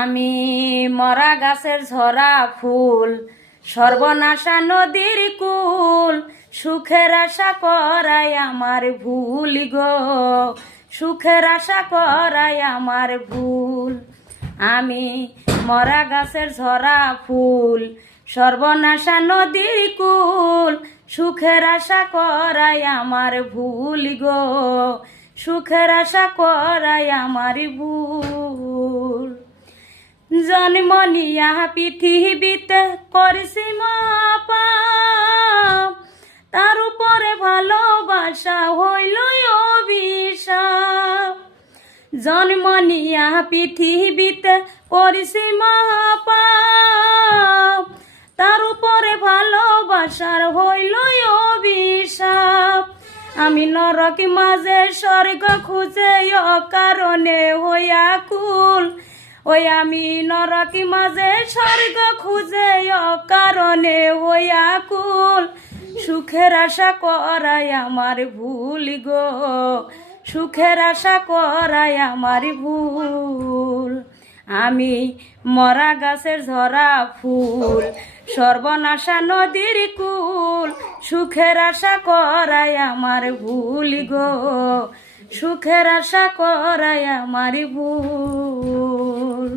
আমি মরা গাছের ঝরা ফুল, সর্বনাশা নদীর কুল, সুখের আশা করাই আমার ভুল গো, সুখের আশা করাই আমার ভুল। আমি মরা গাছের ঝরা ফুল, সর্বনাশা নদীর কুল, সুখের আশা করাই আমার ভুল গো, সুখের আশা করাই আমার ভুল। জন্ম নিয়া পৃথিবীতে করছি মা পাপ, তার উপরে ভালোবাসা হইল অভিশাপ। জন্ম নিয়া পৃথিবীতে করছি মা পাপ, তার উপরে ভালোবাসার হইল অভিশাপ। আমি নরক মাঝে স্বর্গ খুঁজে অকারণে হইয়া কুল, ওই আমি নরক মাঝে স্বর্গ খুঁজে অকারণে হইয়া কুল, সুখের আশা করাই আমার ভুল গো, সুখের আশা করাই আমার ভুল। আমি মরা গাছের ঝরা ফুল, সর্বনাশা নদীর কুল, সুখের আশা করাই আমার ভুল গো, সুখের আশা করাই আমার ভুল।